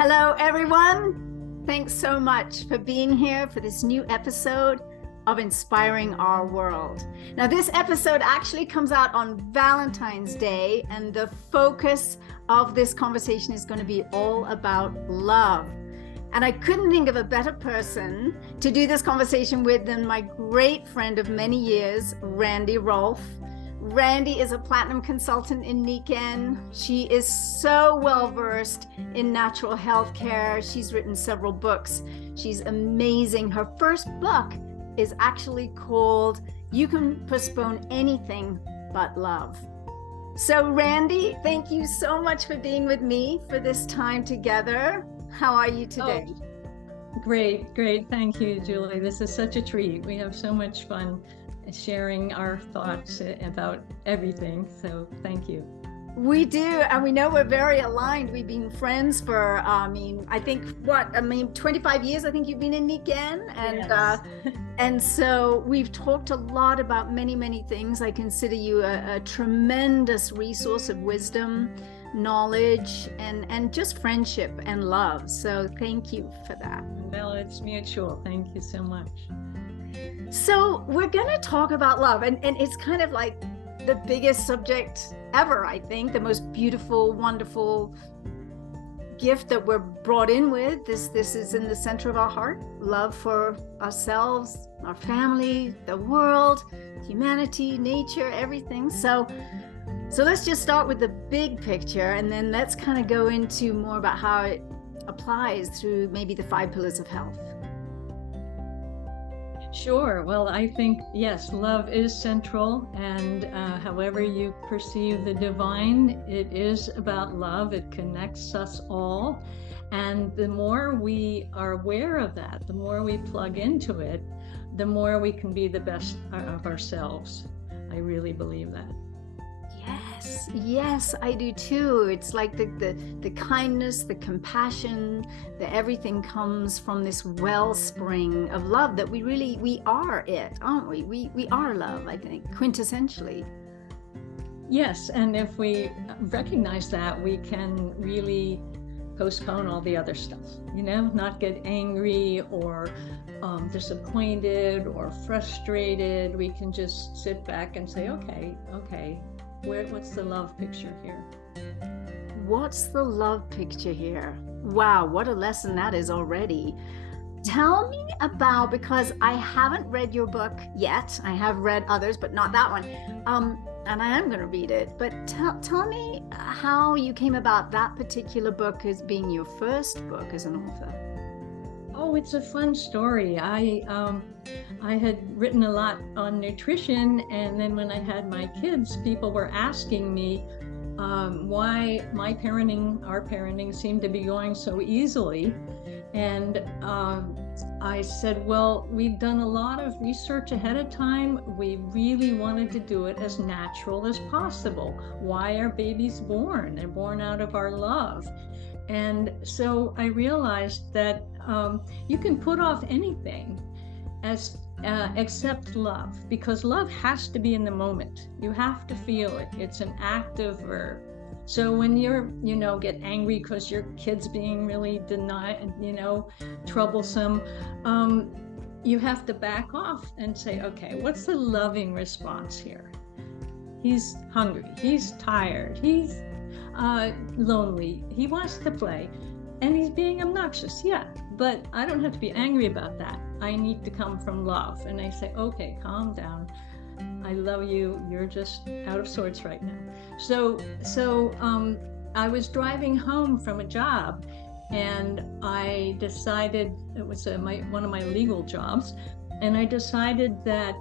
Hello, everyone. Thanks so much for being here for this new episode of Inspiring Our World. Now, this episode actually comes out on Valentine's Day, and the focus of this conversation is going to be all about love. And I couldn't think of a better person to do this conversation with than my great friend of many years, Rolfe. Randy is a platinum consultant in Nikken. She is so well-versed in natural health care. She's written several books. She's amazing. Her first book is actually called You Can Postpone Anything But Love. So Randy, thank you so much for being with me for this time together. How are you today? Oh, great. Thank you, Julie. This is such a treat. We have so much fun sharing our thoughts about everything. So thank you. We do, and we know we're very aligned. We've been friends for, I think 25 years. I think you've been in Nikken, and Yes. and so we've talked a lot about many things. I consider you a tremendous resource of wisdom, knowledge, and just friendship and love. So thank you for that. Well, it's mutual. Thank you so much. So we're going to talk about love, and it's kind of like the biggest subject ever, I think, the most beautiful, wonderful gift that we're brought in with. This is in the center of our heart, love for ourselves, our family, the world, humanity, nature, everything. So let's just start with the big picture, and then let's kind of go into more about how it applies through maybe the 5 pillars of health. Sure. Well, I think, yes, love is central, and however you perceive the divine, it is about love. It connects us all. And the more we are aware of that, the more we plug into it, the more we can be the best of ourselves. I really believe that. Yes, I do too. It's like the kindness, the compassion, that everything comes from this wellspring of love that we are it, aren't we? We are love, I think, quintessentially. Yes, and if we recognize that, we can really postpone all the other stuff, not get angry or disappointed or frustrated. We can just sit back and say, okay, what's the love picture here? What's the love picture here? Wow, what a lesson that is already. Tell me about, because I haven't read your book yet. I have read others, but not that one. And I am going to read it. But tell me how you came about that particular book as being your first book as an author. Oh, it's a fun story. I had written a lot on nutrition, and then when I had my kids, people were asking me why our parenting seemed to be going so easily. And I said, well, we've done a lot of research ahead of time. We really wanted to do it as natural as possible. Why are babies born? They're born out of our love. And so I realized that you can put off anything except love, because love has to be in the moment. You have to feel it. It's an active verb. So when you're, get angry because your kid's being really troublesome, you have to back off and say, okay, what's the loving response here? He's hungry. He's tired. He's lonely. He wants to play, and he's being obnoxious. Yeah, but I don't have to be angry about that. I need to come from love. And I say, okay, calm down. I love you. You're just out of sorts right now. So I was driving home from a job, and I decided, it was one of my legal jobs, and I decided that,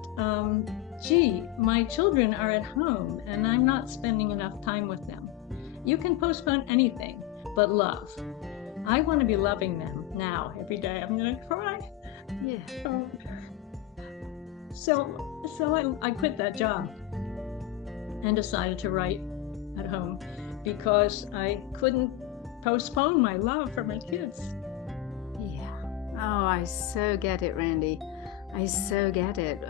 my children are at home and I'm not spending enough time with them. You can postpone anything but love. I want to be loving them now, every day. I'm going to cry. Yeah. So I quit that job and decided to write at home, because I couldn't postpone my love for my kids. Yeah. Oh, I so get it, Randy. I so get it.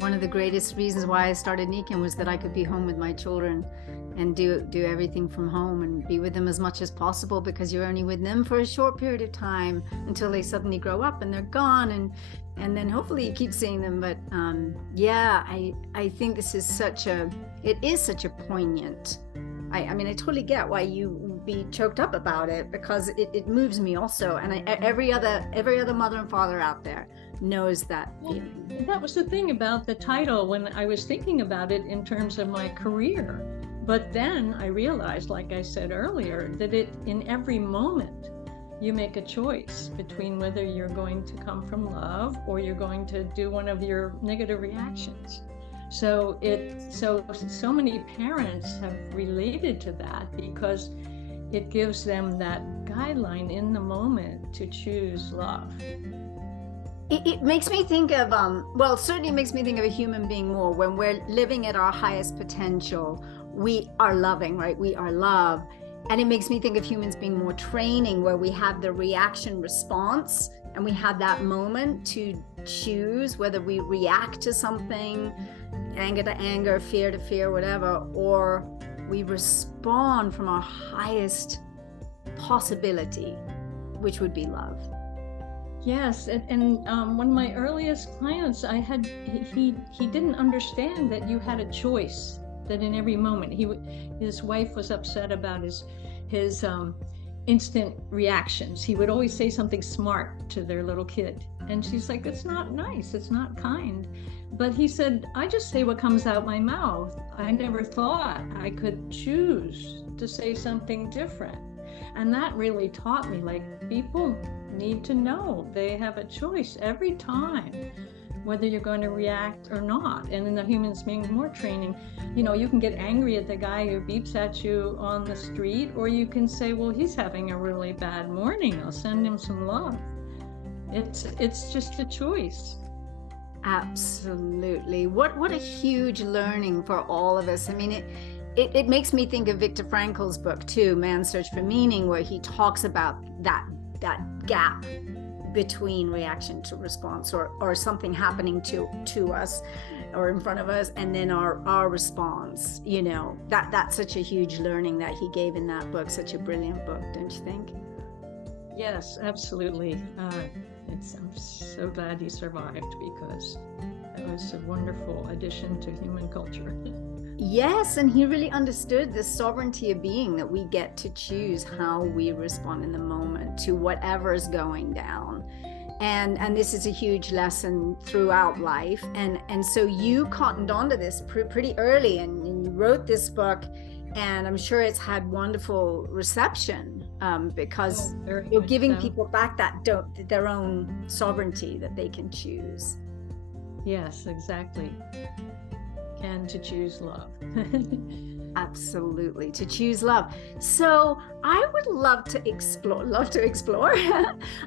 One of the greatest reasons why I started Nikken was that I could be home with my children and do everything from home and be with them as much as possible, because you're only with them for a short period of time until they suddenly grow up and they're gone, and then hopefully you keep seeing them. But yeah, I think this is such a poignant, I mean, I totally get why you would be choked up about it, because it moves me also. And every other mother and father out there knows that feeling. That was the thing about the title when I was thinking about it in terms of my career. But then I realized, like I said earlier, that in every moment you make a choice between whether you're going to come from love or you're going to do one of your negative reactions. So so many parents have related to that, because it gives them that guideline in the moment to choose love. It makes me think of, well, certainly it makes me think of a human being more. When we're living at our highest potential, we are loving, right? We are love. And it makes me think of humans being more training, where we have the reaction response and we have that moment to choose whether we react to something, anger to anger, fear to fear, whatever, or we respond from our highest possibility, which would be love. Yes, and one of my earliest clients, he didn't understand that you had a choice, that in every moment his wife was upset about his instant reactions. He would always say something smart to their little kid, and she's like, "It's not nice, it's not kind." But he said, "I just say what comes out my mouth. I never thought I could choose to say something different." And that really taught me, like, people need to know they have a choice every time, whether you're going to react or not. And in the humans being more training, you can get angry at the guy who beeps at you on the street, or you can say, well, he's having a really bad morning, I'll send him some love. It's just a choice. Absolutely. What a huge learning for all of us. I mean, it makes me think of Viktor Frankel's book too, Man's Search for Meaning, where he talks about that gap between reaction to response, or something happening to us or in front of us, and then our response. That's such a huge learning that he gave in that book. Such a brilliant book, don't you think? Yes, absolutely. I'm so glad he survived, because it was a wonderful addition to human culture. Yes, and he really understood the sovereignty of being, that we get to choose how we respond in the moment to whatever is going down. And this is a huge lesson throughout life. And so you cottoned onto this pretty early, and you wrote this book, and I'm sure it's had wonderful reception, because you're giving people back their own sovereignty, that they can choose. Yes, exactly. And to choose love. Absolutely, to choose love. So I would love to explore.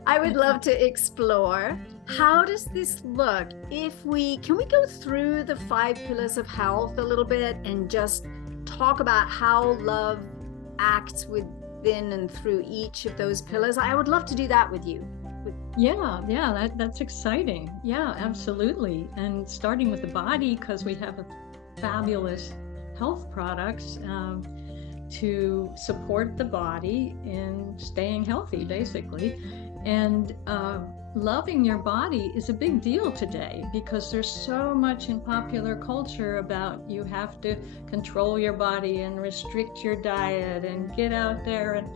I would love to explore, how does this look can we go through the 5 pillars of health a little bit, and just talk about how love acts within and through each of those pillars? I would love to do that with you. Yeah, that's exciting. Yeah, absolutely. And starting with the body, because we have a fabulous health products to support the body in staying healthy, basically. And loving your body is a big deal today, because there's so much in popular culture about you have to control your body and restrict your diet and get out there and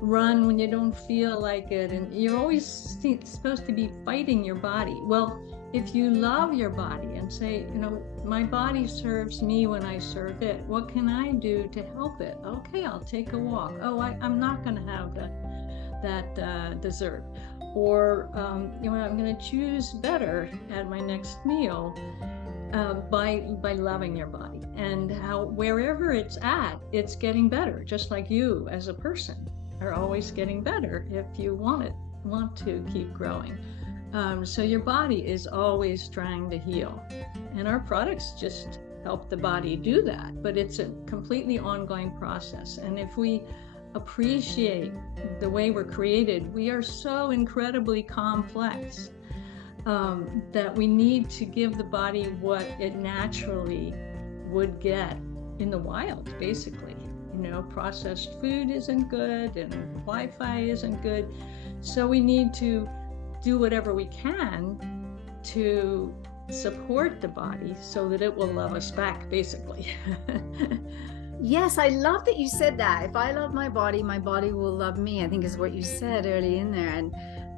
run when you don't feel like it, and you're always supposed to be fighting your body. Well, if you love your body and say, my body serves me when I serve it, what can I do to help it? Okay, I'll take a walk. Oh, I'm not going to have that dessert, or I'm going to choose better at my next meal, by loving your body, and how wherever it's at, it's getting better, just like you as a person are always getting better if you want to keep growing. So your body is always trying to heal, and our products just help the body do that, but it's a completely ongoing process. And if we appreciate the way we're created, we are so incredibly complex. that we need to give the body what it naturally would get in the wild, basically. Processed food isn't good and Wi-Fi isn't good. So we need to do whatever we can to support the body so that it will love us back, basically. Yes, I love that you said that. If I love my body will love me, I think is what you said early in there.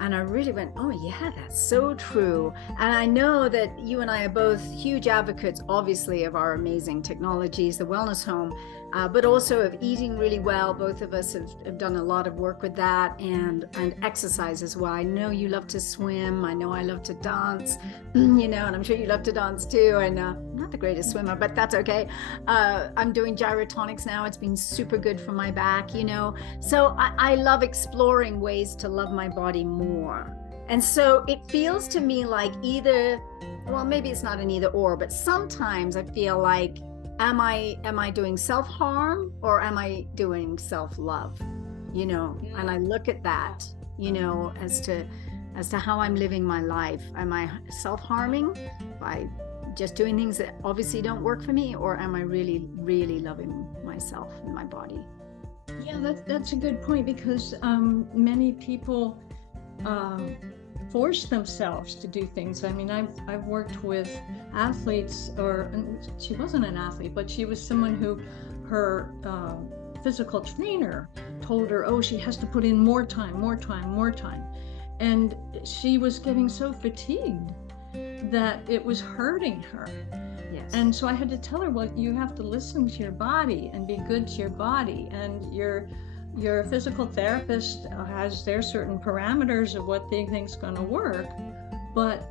And I really went, oh yeah, that's so true. And I know that you and I are both huge advocates, obviously, of our amazing technologies, the wellness home, but also of eating really well. Both of us have done a lot of work with that, and exercise as well. I know you love to swim. I know I love to dance, and I'm sure you love to dance too. And I'm not the greatest swimmer, but that's okay. I'm doing gyrotonics now. It's been super good for my back, So I love exploring ways to love my body more. And so it feels to me like either, well, maybe it's not an either or, but sometimes I feel like, am I doing self-harm or am I doing self-love? And I look at that, as to how I'm living my life. Am I self-harming by just doing things that obviously don't work for me, or am I really, really loving myself and my body? Yeah, that's a good point, because many people force themselves to do things. I mean, I've worked with athletes, or she wasn't an athlete, but she was someone who her physical trainer told her, oh, she has to put in more time. And she was getting so fatigued that it was hurting her. Yes. And so I had to tell her, well, you have to listen to your body and be good to your body. And your physical therapist has their certain parameters of what they think's going to work. But,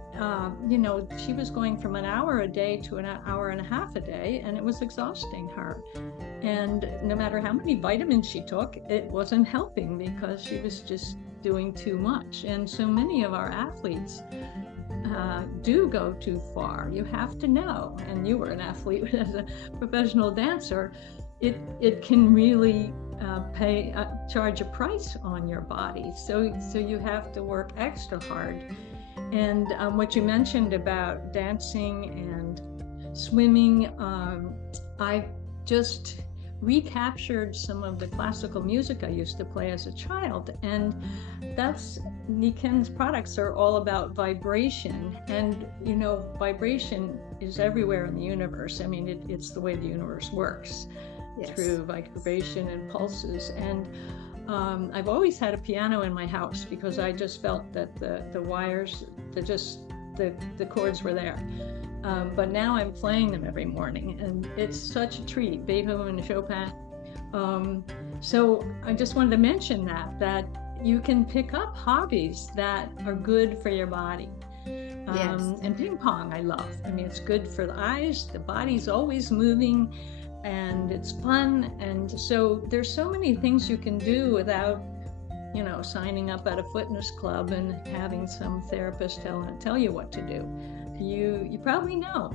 she was going from an hour a day to an hour and a half a day, and it was exhausting her. And no matter how many vitamins she took, it wasn't helping because she was just doing too much. And so many of our athletes do go too far. You have to know, and you were an athlete as a professional dancer, it can really charge a price on your body. So you have to work extra hard. And what you mentioned about dancing and swimming, I just recaptured some of the classical music I used to play as a child. And Nikken's products are all about vibration. And, vibration is everywhere in the universe. I mean, it's the way the universe works. Yes. Through vibration and pulses. And I've always had a piano in my house because I just felt that the wires, the chords were there. But now I'm playing them every morning, and it's such a treat. Beethoven and Chopin. So I just wanted to mention that you can pick up hobbies that are good for your body. Yes. And ping pong, I love. I mean, it's good for the eyes. The body's always moving, and it's fun. And so there's so many things you can do without, signing up at a fitness club and having some therapist tell you what to do. You probably know.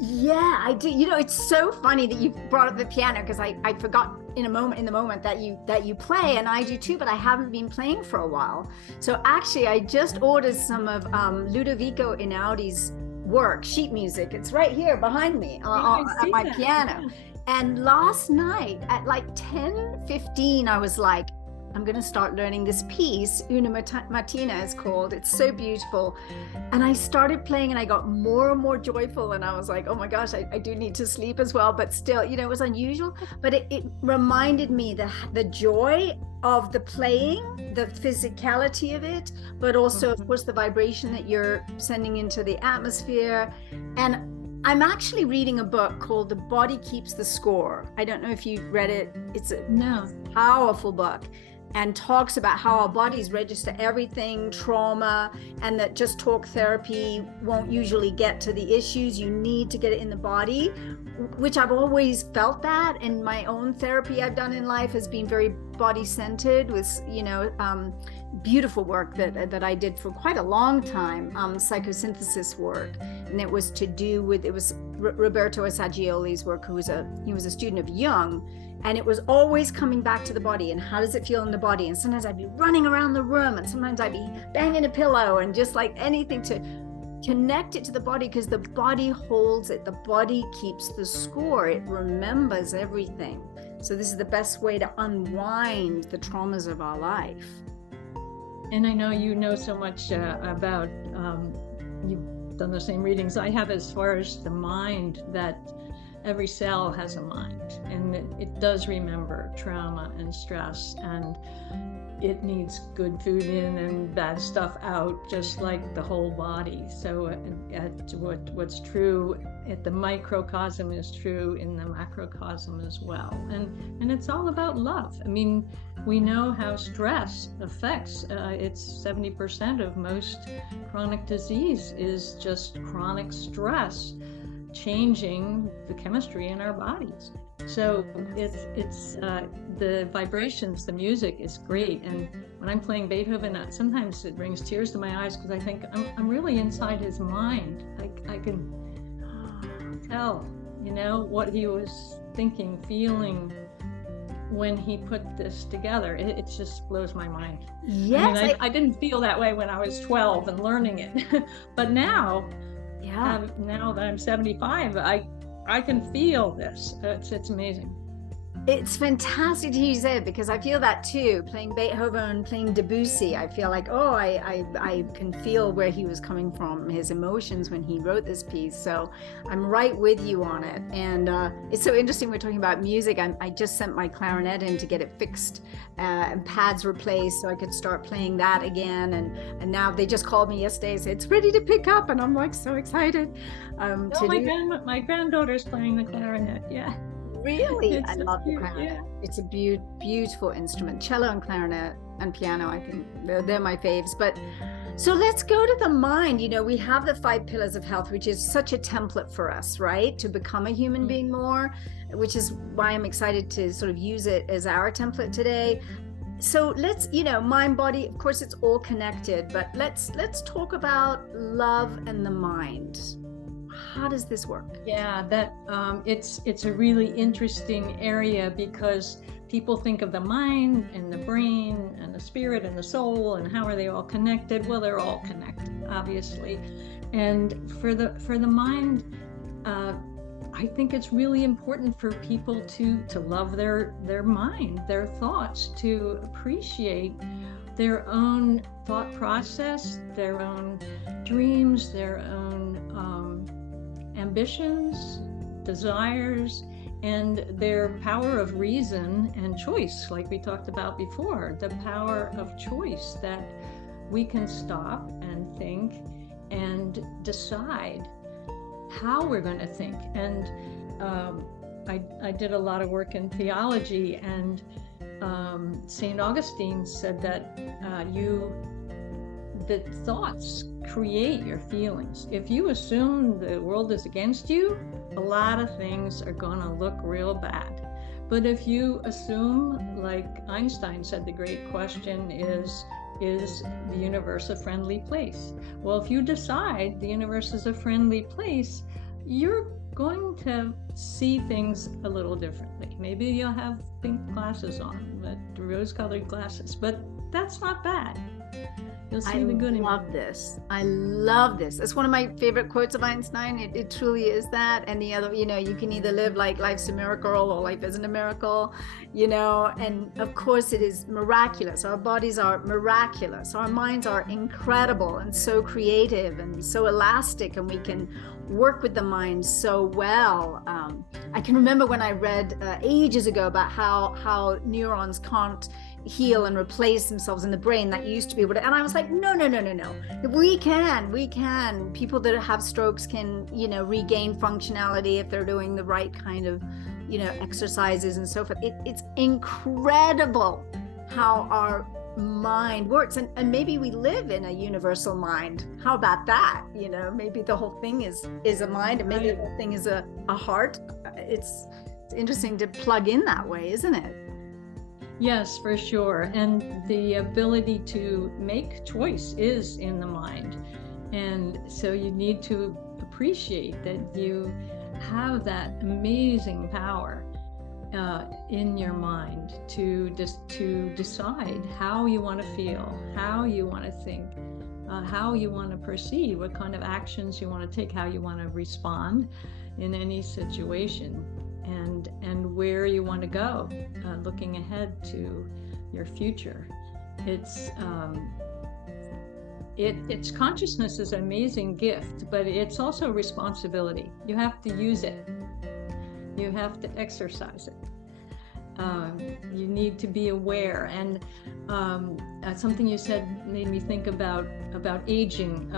Yeah, I do. It's so funny that you brought up the piano, because I forgot in the moment that you play, and I do too, but I haven't been playing for a while. So actually, I just ordered some of Ludovico Einaudi's work, sheet music. It's right here behind me at my piano. And last night at like 10:15, I was like, I'm going to start learning this piece. Una Mattina is called. It's so beautiful. And I started playing, and I got more and more joyful. And I was like, oh my gosh, I do need to sleep as well. But still, it was unusual. But it reminded me the joy of the playing, the physicality of it, but also, of course, the vibration that you're sending into the atmosphere. And I'm actually reading a book called The Body Keeps the Score. I don't know if you've read it. It's a powerful book, and talks about how our bodies register everything, trauma, and that just talk therapy won't usually get to the issues. You need to get it in the body, which I've always felt that. And my own therapy I've done in life has been very body-centered with, beautiful work that I did for quite a long time, psychosynthesis work. And it was to do with, it was Roberto Assagioli's work, he was a student of Jung. And it was always coming back to the body and how does it feel in the body? And sometimes I'd be running around the room, and sometimes I'd be banging a pillow, and just like anything to connect it to the body, because the body holds it. The body keeps the score. It remembers everything. So this is the best way to unwind the traumas of our life. And I know you know so much about, you've done the same readings I have as far as the mind, that every cell has a mind, and it does remember trauma and stress, and it needs good food in and bad stuff out, just like the whole body. So what's true at the microcosm is true in the macrocosm as well. And it's all about love. I mean, we know how stress affects, it's 70% of most chronic disease is just chronic stress changing the chemistry in our bodies. So it's the vibrations, the music is great. And when I'm playing Beethoven, sometimes it brings tears to my eyes, because I think I'm really inside his mind. I can tell, what he was thinking, feeling when he put this together. It just blows my mind. Yes. I mean, I didn't feel that way when I was 12 and learning it, but now, now that I'm 75, I can feel this. It's amazing. It's fantastic to hear you say it, because I feel that too. Playing Beethoven, playing Debussy, I feel like, I can feel where he was coming from, his emotions when he wrote this piece. So I'm right with you on it. And it's so interesting we're talking about music. I just sent my clarinet in to get it fixed and pads replaced so I could start playing that again. And now they just called me yesterday and said it's ready to pick up, and I'm like so excited. My granddaughter's playing the clarinet. Yeah. Really? I love the clarinet. Yeah. It's a beautiful instrument. Cello and clarinet and piano, I think they're my faves. But so let's go to the mind. We have the 5 pillars of health, which is such a template for us, right? To become a human being more, which is why I'm excited to sort of use it as our template today. So let's, mind, body, of course, it's all connected, but let's talk about love and the mind. How does this work? Yeah, that it's a really interesting area, because people think of the mind and the brain and the spirit and the soul, and how are they all connected? Well, they're all connected, obviously. And for the mind, I think it's really important for people to love their mind, their thoughts, to appreciate their own thought process, their own dreams, their own ambitions, desires, and their power of reason and choice, like we talked about before, the power of choice, that we can stop and think and decide how we're going to think. And I did a lot of work in theology, and St. Augustine said that the thoughts create your feelings. If you assume the world is against you, a lot of things are gonna look real bad. But if you assume, like Einstein said, the great question is the universe a friendly place? Well, if you decide the universe is a friendly place, you're going to see things a little differently. Maybe you'll have pink glasses on, but rose-colored glasses, but that's not bad. You'll see the good in it. I love this. It's one of my favorite quotes of Einstein. It truly is that. And the other, you can either live like life's a miracle or life isn't a miracle, and of course it is miraculous. Our bodies are miraculous. Our minds are incredible and so creative and so elastic, and we can work with the mind so well. I can remember when I read ages ago about how neurons can't heal and replace themselves in the brain that used to be able to, and I was like, no, we can. People that have strokes can regain functionality if they're doing the right kind of exercises and so forth. It's incredible how our mind works, and maybe we live in a universal mind. How about that? Maybe the whole thing is a mind, and maybe the whole thing is a heart. It's interesting to plug in that way, isn't it? Yes, for sure. And the ability to make choice is in the mind. And so you need to appreciate that you have that amazing power in your mind to decide how you want to feel, how you want to think, how you want to proceed, what kind of actions you want to take, how you want to respond in any situation, and where you want to go, looking ahead to your future. It's consciousness is an amazing gift, but it's also a responsibility. You have to use it. You have to exercise it. You need to be aware. And something you said made me think about aging.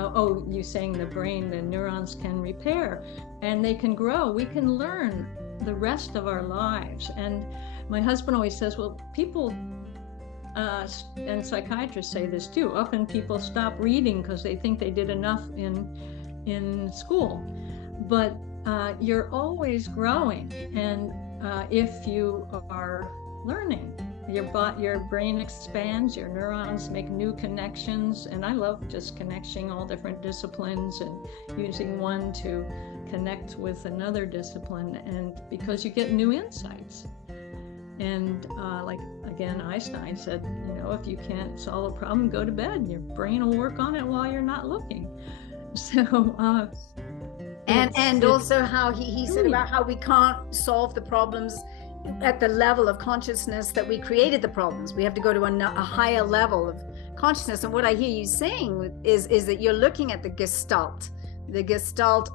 You saying the brain, the neurons can repair and they can grow. We can learn the rest of our lives. And my husband always says, well, people and psychiatrists say this too. Often people stop reading because they think they did enough in school, but you're always growing. And if you are learning, your brain expands, your neurons make new connections. And I love just connecting all different disciplines and using one to connect with another discipline, and because you get new insights. And like, again, Einstein said, if you can't solve a problem, go to bed, and your brain will work on it while you're not looking. So and also how he said about how we can't solve the problems at the level of consciousness that we created the problems. We have to go to a higher level of consciousness. And what I hear you saying is that you're looking at the gestalt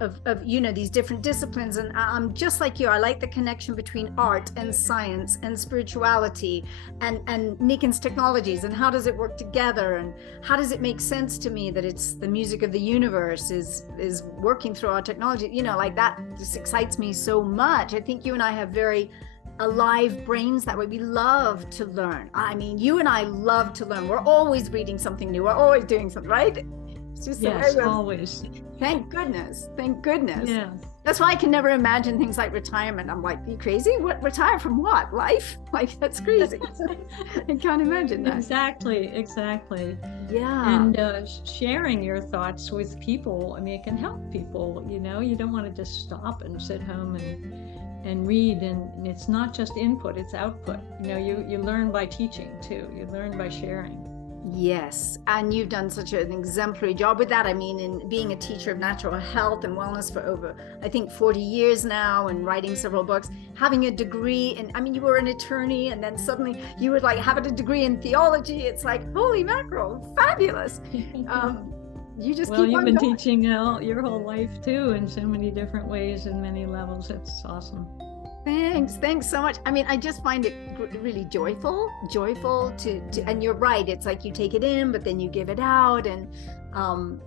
of these different disciplines. And I'm just like you. I like the connection between art and science and spirituality and Nikken's technologies, and how does it work together, and how does it make sense to me that it's the music of the universe is working through our technology, like that just excites me so much. I think you and I have very alive brains that way. We love to learn. I mean, you and I love to learn. We're always reading something new. We're always doing something, right? It's just yes, always. Thank goodness. Yes. That's why I can never imagine things like retirement. I'm like, are you crazy? What, retire from what? Life? Like, that's crazy. I can't imagine that. Exactly. Yeah. And sharing your thoughts with people, I mean, it can help people. You don't want to just stop and sit home and read, and it's not just input, it's output. You learn by teaching too. You learn by sharing. Yes, and you've done such an exemplary job with that. I mean, in being a teacher of natural health and wellness for over, I think, 40 years now, and writing several books, having a degree, and I mean, you were an attorney, and then suddenly you would like have a degree in theology. It's like, holy mackerel, fabulous. You just well, keep you've on been going. teaching your whole life too, in so many different ways and many levels. It's awesome. Thanks so much. I mean, I just find it really joyful to and you're right, it's like you take it in, but then you give it out. And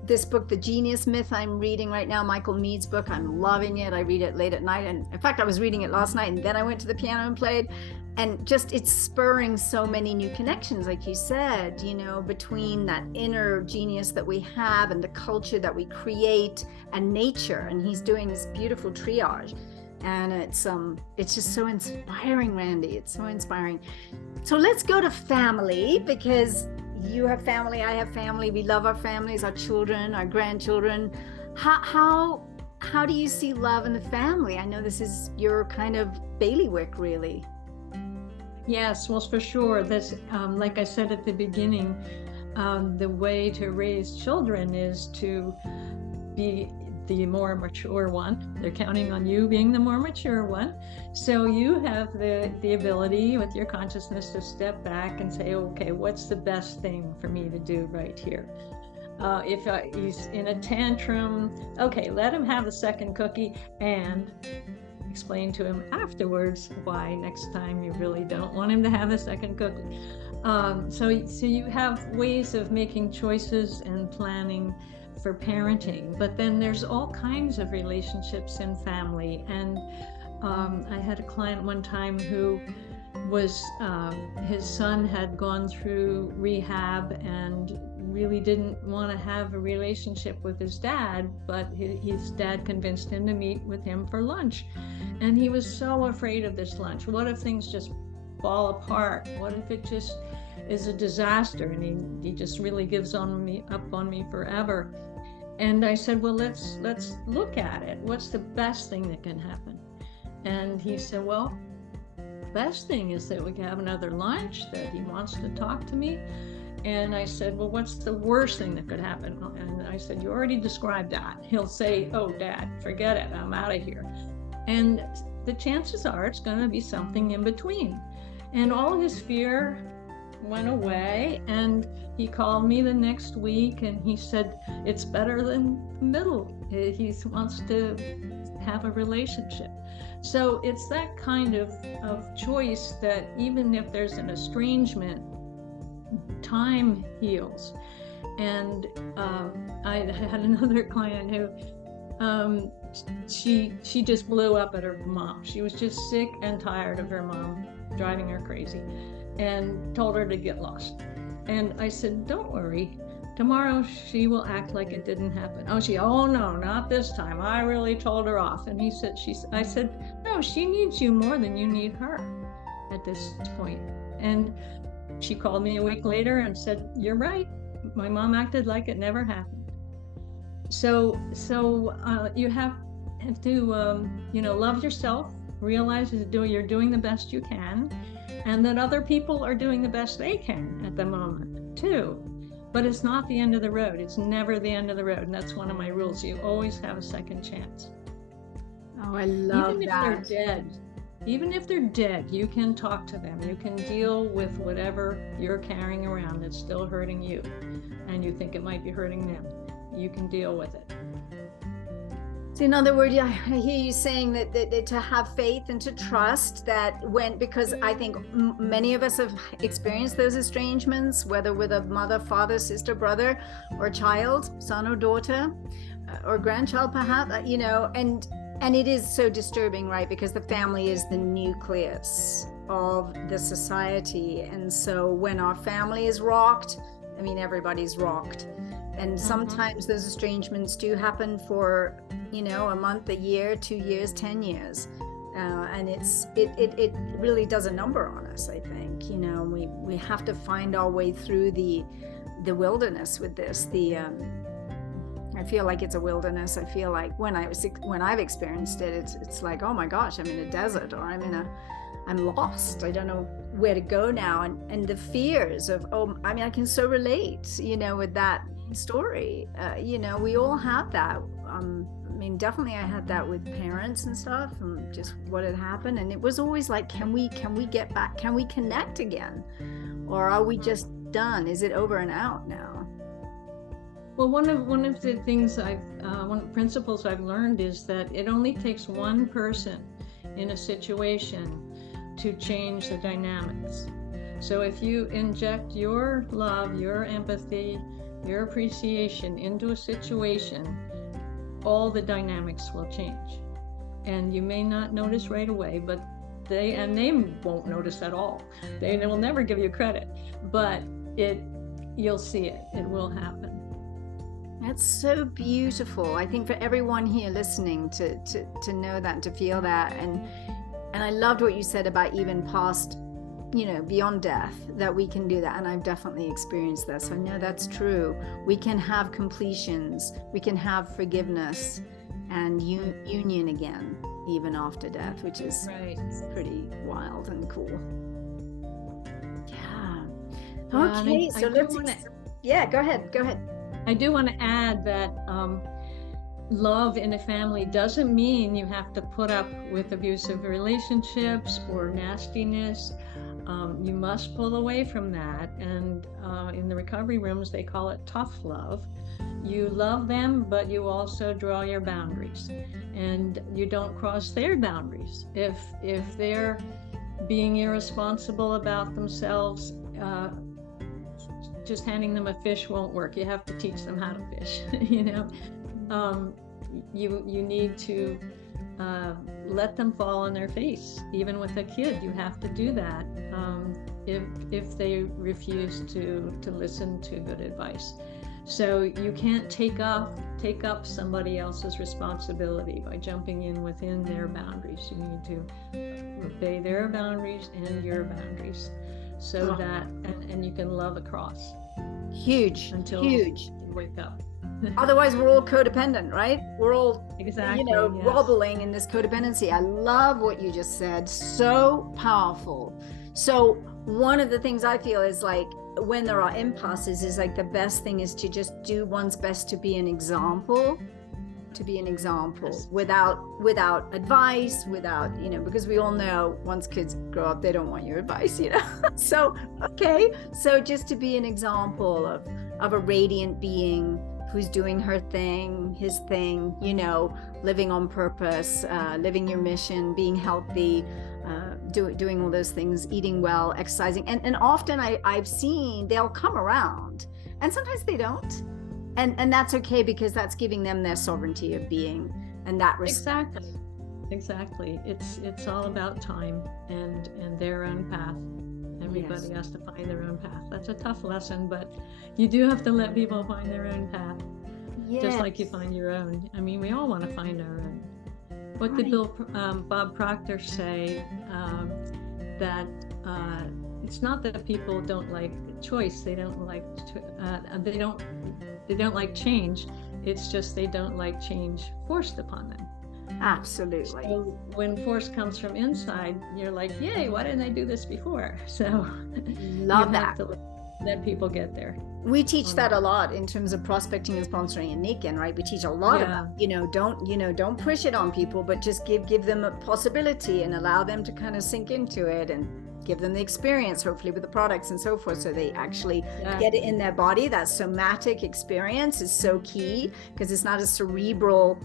this book, The Genius Myth, I'm reading right now, Michael Mead's book, I'm loving it. I read it late at night, and in fact I was reading it last night, and then I went to the piano and played, and just it's spurring so many new connections, like you said, between that inner genius that we have and the culture that we create and nature. And he's doing this beautiful triage. And it's just so inspiring, Randy. It's so inspiring. So let's go to family, because you have family, I have family. We love our families, our children, our grandchildren. How do you see love in the family? I know this is your kind of bailiwick, really. Yes, well, for sure. This, like I said at the beginning, the way to raise children is to be the more mature one. They're counting on you being the more mature one. So you have the ability with your consciousness to step back and say, okay, what's the best thing for me to do right here? If he's in a tantrum, okay, let him have the second cookie, and explain to him afterwards why next time you really don't want him to have the second cookie. So you have ways of making choices and planning for parenting. But then there's all kinds of relationships in family. And I had a client one time who was, his son had gone through rehab and really didn't want to have a relationship with his dad, but his dad convinced him to meet with him for lunch. And he was so afraid of this lunch. What if things just fall apart? What if it just is a disaster and he just really gives up on me forever? And I said, well, let's look at it. What's the best thing that can happen? And he said, well, the best thing is that we can have another lunch, that he wants to talk to me. And I said, well, what's the worst thing that could happen? And I said, you already described that. He'll say, oh, Dad, forget it, I'm out of here. And the chances are it's going to be something in between. And all his fear went away, and he called me the next week and he said, it's better than the middle. He wants to have a relationship. So it's that kind of choice that even if there's an estrangement, time heals. And I had another client who she just blew up at her mom. She was just sick and tired of her mom driving her crazy, and told her to get lost. And I said, don't worry, tomorrow she will act like it didn't happen. Oh no, not this time, I really told her off. And I said, no, she needs you more than you need her at this point. And she called me a week later and said, you're right, my mom acted like it never happened. So you have to love yourself, realize that you're doing the best you can, and that other people are doing the best they can at the moment too. But it's not the end of the road. It's never the end of the road. And that's one of my rules. You always have a second chance. Oh, I love that. Even if they're dead, you can talk to them. You can deal with whatever you're carrying around that's still hurting you, and you think it might be hurting them. You can deal with it. So in other words, I hear you saying that to have faith and to trust that because I think many of us have experienced those estrangements, whether with a mother, father, sister, brother, or child, son or daughter, or grandchild perhaps, and it is so disturbing, right? Because the family is the nucleus of the society. And so when our family is rocked, everybody's rocked. And sometimes those estrangements do happen for, a month, a year, 2 years, 10 years. And it really does a number on us, I think. We have to find our way through the wilderness with this. I feel like it's a wilderness. I feel like when I've experienced it, it's like, oh my gosh, I'm in a desert, or I'm lost. I don't know where to go now. And the fears of, I can so relate, with that story. We all have that. Definitely I had that with parents and stuff, and just what had happened. And it was always like, can we get back? Can we connect again? Or are we just done? Is it over and out now? Well, one of the things one of the principles I've learned is that it only takes one person in a situation to change the dynamics. So if you inject your love, your empathy, your appreciation into a situation, all the dynamics will change. And you may not notice right away, but they won't notice at all. They will never give you credit, but you'll see it. It will happen. That's so beautiful. I think for everyone here listening to know that, to feel that. And I loved what you said about even past, beyond death, that we can do that. And I've definitely experienced this. I know that's true. We can have completions. We can have forgiveness and union again, even after death, which is pretty wild and cool. Yeah. Okay. So go ahead. I do want to add that love in a family doesn't mean you have to put up with abusive relationships or nastiness. You must pull away from that. And in the recovery rooms, they call it tough love. You love them, but you also draw your boundaries, and you don't cross their boundaries. If they're being irresponsible about themselves, just handing them a fish won't work. You have to teach them how to fish. You need to let them fall on their face. Even with a kid, you have to do that if they refuse to listen to good advice. So you can't take up somebody else's responsibility by jumping in within their boundaries. You need to obey their boundaries and your boundaries, so that and you can love across. Huge. You wake up. Otherwise, we're all codependent, right? We're all exactly wobbling in this codependency. I love what you just said. So powerful. So one of the things I feel is like, when there are impasses is like the best thing is to just do one's best to be an example, Yes. without advice, without, because we all know once kids grow up, they don't want your advice, So, okay. So just to be an example of a radiant being who's doing her thing, his thing, living on purpose, living your mission, being healthy, doing all those things, eating well, exercising. And often I've seen they'll come around and sometimes they don't. And that's okay, because that's giving them their sovereignty of being, and that Exactly. It's all about time and their own path. Everybody has to find their own path. That's a tough lesson, but you do have to let people find their own path. Yes. Just like you find your own. I mean, we all want to find our own. What did Bob Proctor say? That it's not that people don't like choice. They don't like they don't like change. It's just they don't like change forced upon them. Absolutely. So when force comes from inside, you're like, yay, why didn't I do this before? So love that. To let people get there. We teach that a lot in terms of prospecting and sponsoring in Nikken, right? We teach a lot about, don't push it on people, but just give them a possibility and allow them to kind of sink into it and give them the experience, hopefully with the products and so forth, so they actually get it in their body. That somatic experience is so key, because it's not a cerebral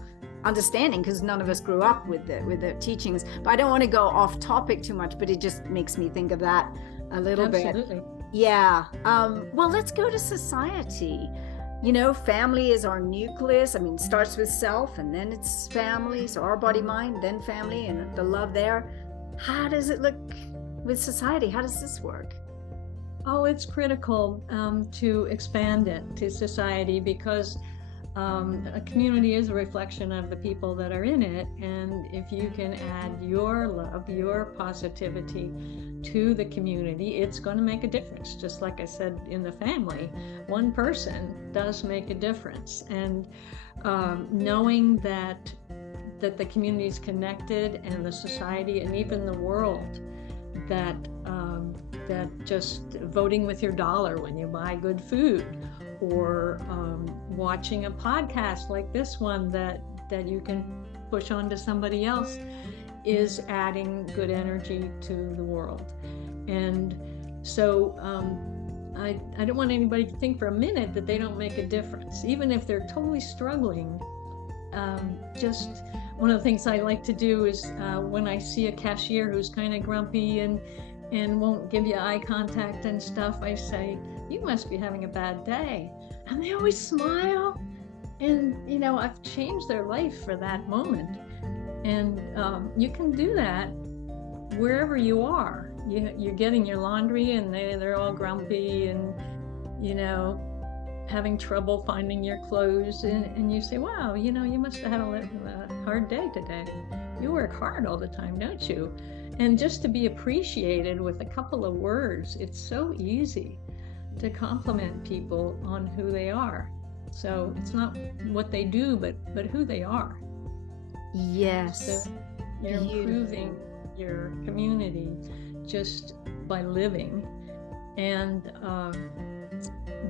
understanding, because none of us grew up with the teachings. But I don't want to go off topic too much, but it just makes me think of that a little bit. Yeah. Well, let's go to society. Family is our nucleus. I mean, it starts with self and then it's family. So our body, mind, then family, and the love there. How does it look with society? How does this work? Oh, it's critical to expand it to society, because a community is a reflection of the people that are in it. And if you can add your love, your positivity to the community, it's going to make a difference. Just like I said, in the family, one person does make a difference. And knowing that the community is connected, and the society and even the world, that just voting with your dollar when you buy good food, or watching a podcast like this one that you can push on to somebody else, is adding good energy to the world. And so I don't want anybody to think for a minute that they don't make a difference, even if they're totally struggling. Just one of the things I like to do is when I see a cashier who's kind of grumpy and won't give you eye contact and stuff, I say, you must be having a bad day. And they always smile. And, I've changed their life for that moment. And you can do that wherever you are. You're getting your laundry and they're all grumpy and, having trouble finding your clothes. And you say, wow, you must have had a hard day today. You work hard all the time, don't you? And just to be appreciated with a couple of words, it's so easy to compliment people on who they are. So it's not what they do, but who they are. Yes. So you're improving your community just by living. And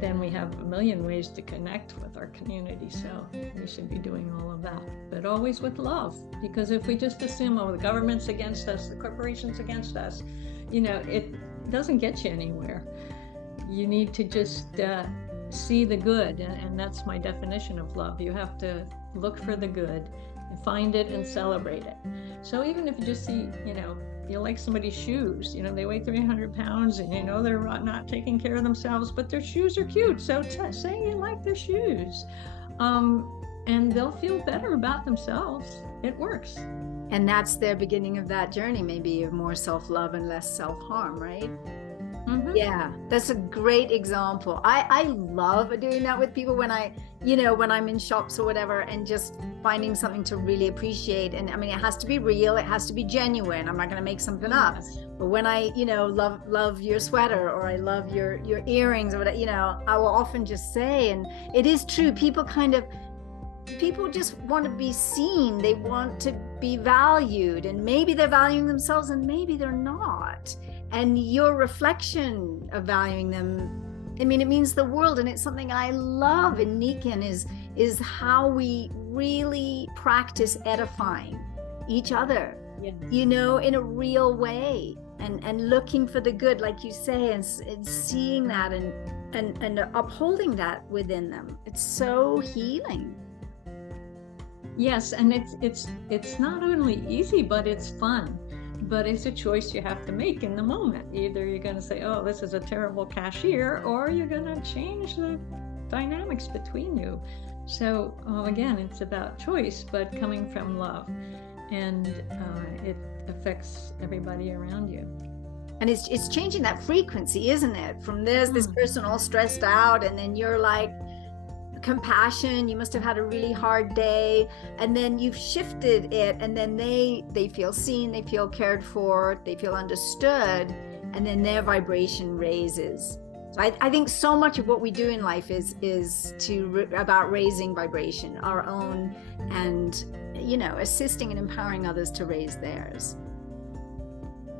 then we have a million ways to connect with our community. So we should be doing all of that, but always with love. Because if we just assume, oh, the government's against us, the corporation's against us, it doesn't get you anywhere. You need to just see the good, and that's my definition of love. You have to look for the good, and find it and celebrate it. So even if you just see, you like somebody's shoes, they weigh 300 pounds and they're not taking care of themselves, but their shoes are cute. So say you like their shoes, and they'll feel better about themselves. It works. And that's the beginning of that journey, maybe of more self-love and less self-harm, right? Mm-hmm. Yeah, that's a great example. I love doing that with people when when I'm in shops or whatever, and just finding something to really appreciate. And I mean, it has to be real, it has to be genuine. I'm not going to make something up. But when I, love your sweater, or I love your earrings, or whatever, I will often just say, and it is true, people just want to be seen. They want to be valued, and maybe they're valuing themselves and maybe they're not. And your reflection of valuing them I mean, it means the world, and it's something I love in Nikken is how we really practice edifying each other, you know, in a real way, and looking for the good, like you say, and seeing that and upholding that within them. It's so healing. Yes, and it's not only easy, but it's fun. But it's a choice you have to make in the moment. Either you're going to say, oh, this is a terrible cashier, or you're going to change the dynamics between you. So again, it's about choice, but coming from love. And it affects everybody around you. And it's changing that frequency, isn't it? From there's this person all stressed out, and then you're like, compassion, you must have had a really hard day, and then you've shifted it, and then they feel seen, they feel cared for, they feel understood, and then their vibration raises. So I think so much of what we do in life is about raising vibration, our own, and, you know, assisting and empowering others to raise theirs.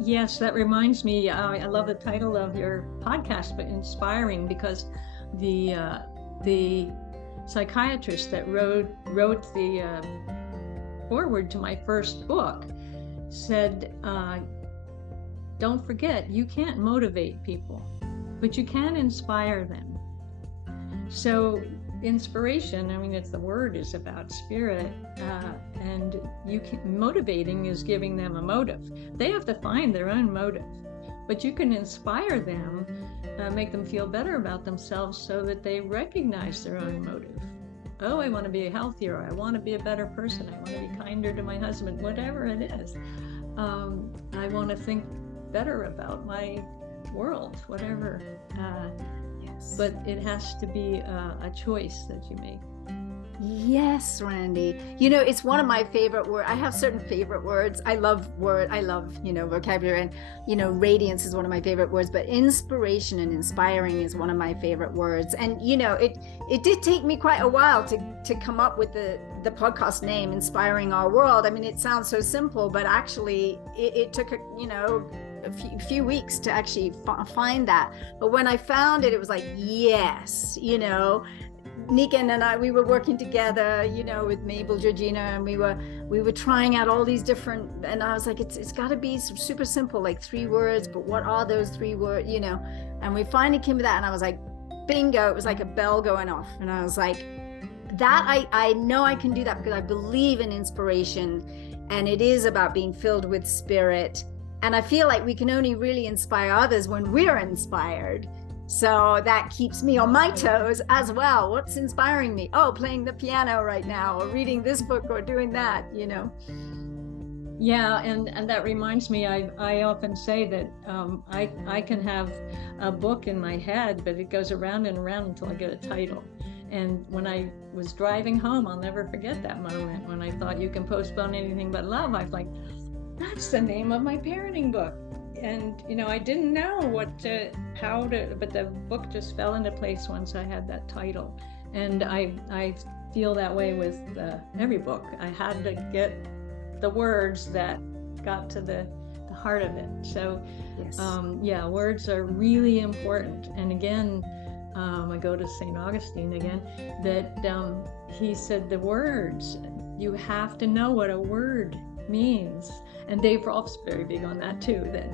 Yes, that reminds me, I love the title of your podcast, but inspiring, because the psychiatrist that wrote the foreword to my first book said, don't forget, you can't motivate people, but you can inspire them. So inspiration, I mean, it's the word is about spirit, and motivating is giving them a motive. They have to find their own motive, but you can inspire them, make them feel better about themselves so that they recognize their own motive. Oh, I want to be healthier. I want to be a better person. I want to be kinder to my husband, whatever it is. I want to think better about my world, whatever. Yes. But it has to be a choice that you make. Yes, Randy. You know, it's one of my favorite words. I have certain favorite words. I love, you know, vocabulary, and, you know, radiance is one of my favorite words, but inspiration and inspiring is one of my favorite words. And, you know, it did take me quite a while to come up with the podcast name, Inspiring Our World. I mean, it sounds so simple, but actually it took a few weeks to actually find that. But when I found it, it was like, yes, you know, Nikken and I, we were working together, you know, with Mabel, Georgina, and we were trying out all these different, and I was like, it's got to be super simple, like 3 words, but what are those 3 words, you know? And we finally came to that, and I was like, bingo, it was like a bell going off. And I was like, that I know I can do that because I believe in inspiration, and it is about being filled with spirit. And I feel like we can only really inspire others when we're inspired. So that keeps me on my toes as well. What's inspiring me? Oh, playing the piano right now, or reading this book, or doing that, you know? Yeah, and that reminds me, I often say that I can have a book in my head, but it goes around and around until I get a title. And when I was driving home, I'll never forget that moment when I thought you can postpone anything but love. I was like, that's the name of my parenting book. And, you know, I didn't know but the book just fell into place once I had that title. And I feel that way with every book. I had to get the words that got to the heart of it. So, yes. Words are really important. And again, I go to St. Augustine again, that he said the words, you have to know what a word means. And Dave Rolfe's very big on that too, that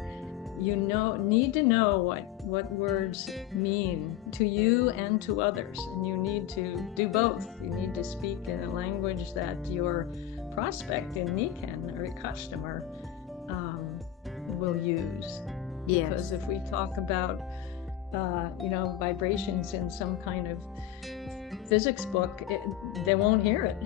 you need to know what words mean to you and to others, and you need to do both. You need to speak in a language that your prospect in Nikken or a customer will use. Yes. Because if we talk about vibrations in some kind of physics book, they won't hear it.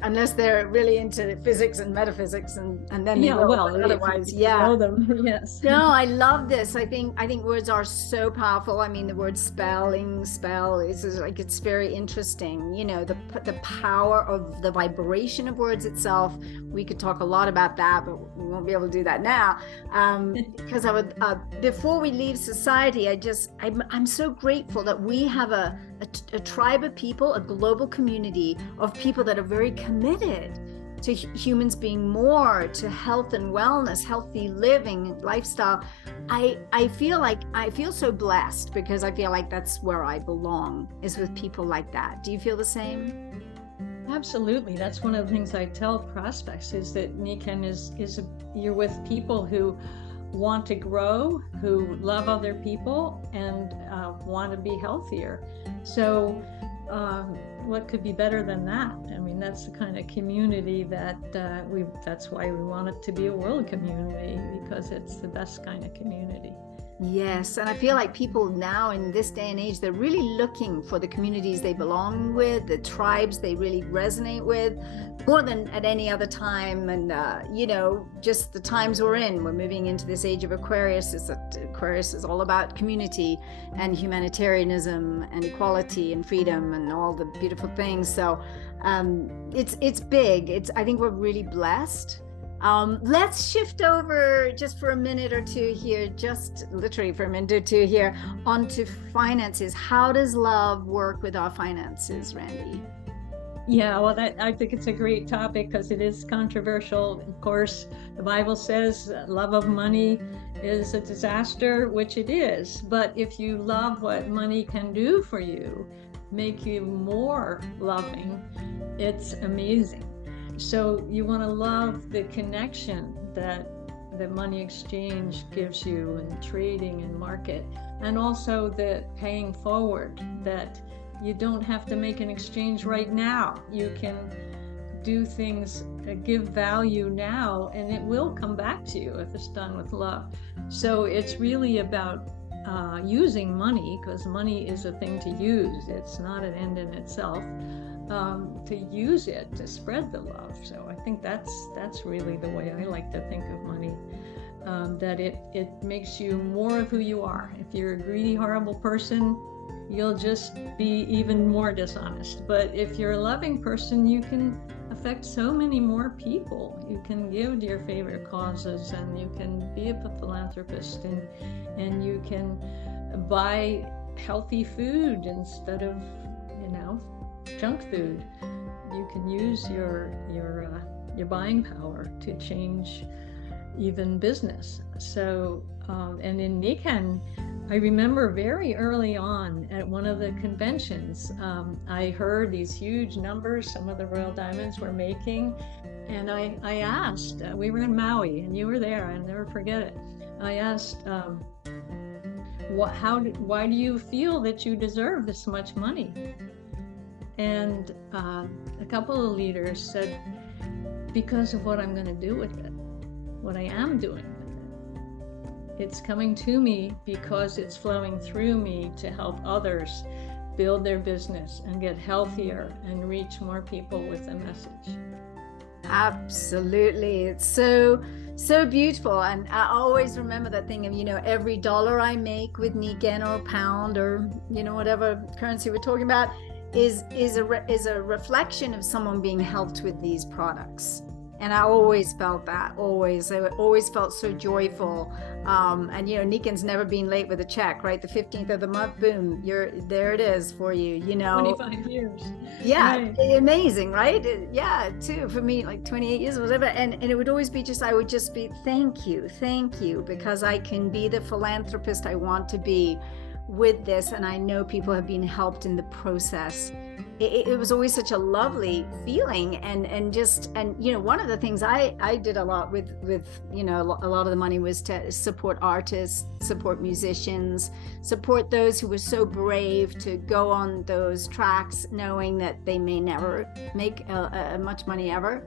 Unless they're really into physics and metaphysics, and then otherwise, know them. Yes. No, I love this. I think words are so powerful. I mean, the word spell is like, it's very interesting. You know, the power of the vibration of words itself. We could talk a lot about that, but we won't be able to do that now. Because I would, before we leave society, I'm so grateful that we have a tribe of people, a global community of people that are very committed to humans being more, to health and wellness, healthy living, lifestyle. I feel so blessed, because I feel like that's where I belong, is with people like that. Do you feel the same? Absolutely. That's one of the things I tell prospects, is that Nikken is you're with people who want to grow, who love other people, and want to be healthier. So what could be better than that? I mean, that's the kind of community that that's why we want it to be a world community, because it's the best kind of community. Yes, and I feel like people now in this day and age, they're really looking for the communities they belong with, the tribes they really resonate with, more than at any other time. And just the times we're in, we're moving into this age of Aquarius. Aquarius is all about community and humanitarianism and equality and freedom and all the beautiful things. So it's big. I think we're really blessed. Let's shift over just for a minute or two here, just literally for a minute or two here, onto finances. How does love work with our finances, Randy? Yeah, well, I think it's a great topic, because it is controversial. Of course, the Bible says love of money is a disaster, which it is. But if you love what money can do for you, make you more loving, it's amazing. So you want to love the connection that the money exchange gives you, and trading and market, and also the paying forward, that you don't have to make an exchange right now. You can do things, give value now, and it will come back to you if it's done with love. So it's really about using money, because money is a thing to use. It's not an end in itself. To use it to spread the love. So I think that's really the way I like to think of money, that it makes you more of who you are. If you're a greedy, horrible person, you'll just be even more dishonest. But if you're a loving person, you can affect so many more people. You can give to your favorite causes, and you can be a philanthropist, and you can buy healthy food instead of junk food. You can use your buying power to change even business. So and in Nikken, I remember very early on at one of the conventions, I heard these huge numbers some of the Royal Diamonds were making, and I asked, we were in Maui and you were there, I'll never forget it. I asked, why do you feel that you deserve this much money? And a couple of leaders said, because of what I'm going to do with it, what I am doing with it. It's coming to me because it's flowing through me to help others build their business and get healthier and reach more people with the message. Absolutely. It's so beautiful. And I always remember that thing of, every dollar I make with Nikken or pound or, whatever currency we're talking about, is a reflection of someone being helped with these products. And I always felt that, I always felt so joyful. And Nikken's never been late with a check, right? The 15th of the month, boom, there it is for you, 25 years. Yeah, right. Amazing, right? Yeah, too, for me, like 28 years or whatever. And it would always be I would just be, thank you, because I can be the philanthropist I want to be with this, and I know people have been helped in the process. It was always such a lovely feeling, and one of the things I did a lot with a lot of the money was to support artists, support musicians, support those who were so brave to go on those tracks knowing that they may never make much money ever.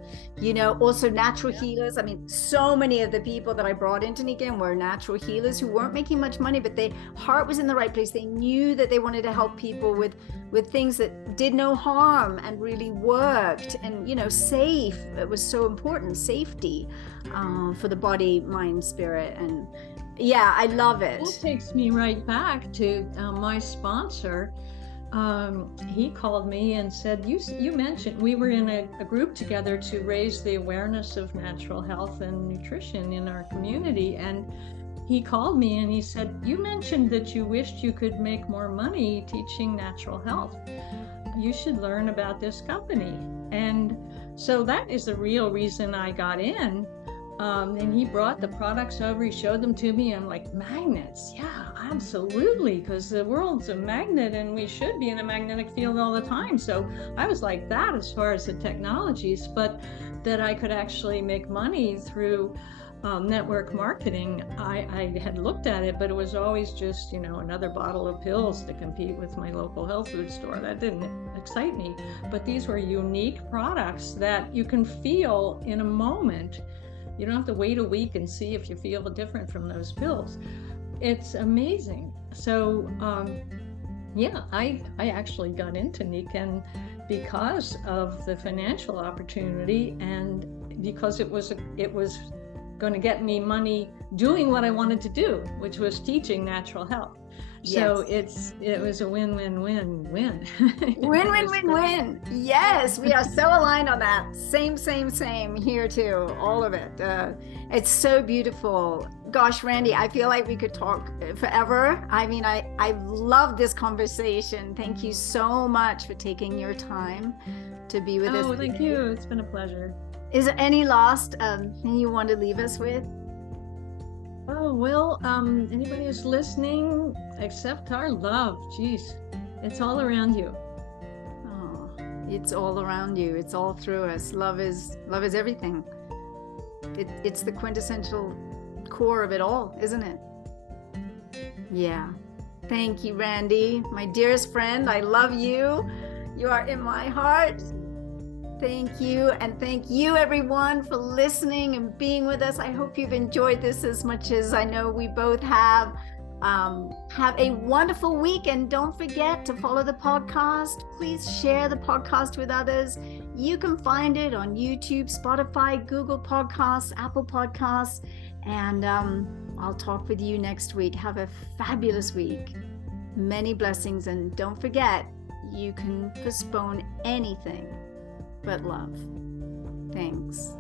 Also natural healers. I mean, so many of the people that I brought into Nikken were natural healers who weren't making much money, but their heart was in the right place. They knew that they wanted to help people with things that did no harm and really worked, and safe. It was so important, safety for the body, mind, spirit. And yeah, I love it. That takes me right back to my sponsor. He called me and said, you mentioned, we were in a group together to raise the awareness of natural health and nutrition in our community, and he called me and he said, you mentioned that you wished you could make more money teaching natural health. You should learn about this company. And So that is the real reason I got in. And he brought the products over, he showed them to me. I'm like, magnets? Yeah, absolutely, because the world's a magnet and we should be in a magnetic field all the time. So I was like that as far as the technologies, but that I could actually make money through network marketing. I had looked at it, but it was always just, another bottle of pills to compete with my local health food store. That didn't excite me. But these were unique products that you can feel in a moment. You don't have to wait a week and see if you feel different from those pills. It's amazing. So, I actually got into Nikken because of the financial opportunity and because it was going to get me money doing what I wanted to do, which was teaching natural health. So yes. it was a win-win-win-win. Win. Yes, we are so aligned on that. Same here too. All of it. It's so beautiful. Gosh, Randy, I feel like we could talk forever. I mean, I've loved this conversation. Thank you so much for taking your time to be with us. Oh, thank you. It's been a pleasure. Is there any last thing you want to leave us with? Oh, well, anybody who's listening, accept our love. Geez, it's all around you. Oh, it's all around you. It's all through us. Love is everything. It's the quintessential core of it all, isn't it? Yeah. Thank you, Randy, my dearest friend. I love you. You are in my heart. Thank you. And thank you, everyone, for listening and being with us. I hope you've enjoyed this as much as I know we both have. Have a wonderful week. And don't forget to follow the podcast. Please share the podcast with others. You can find it on YouTube, Spotify, Google Podcasts, Apple Podcasts. And I'll talk with you next week. Have a fabulous week. Many blessings. And don't forget, you can postpone anything but love. Thanks.